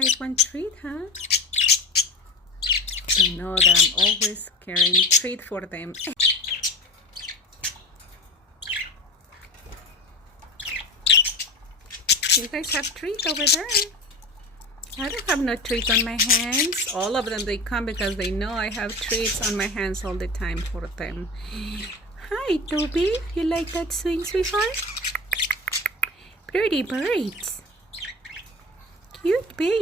guys want treat, huh? They know that I'm always carrying treat for them. You guys have treat over there. I don't have no treat on my hands. All of them, they come because they know I have treats on my hands all the time for them. Hi, Toby. You like that swing, sweetheart? Pretty birds. Cute baby.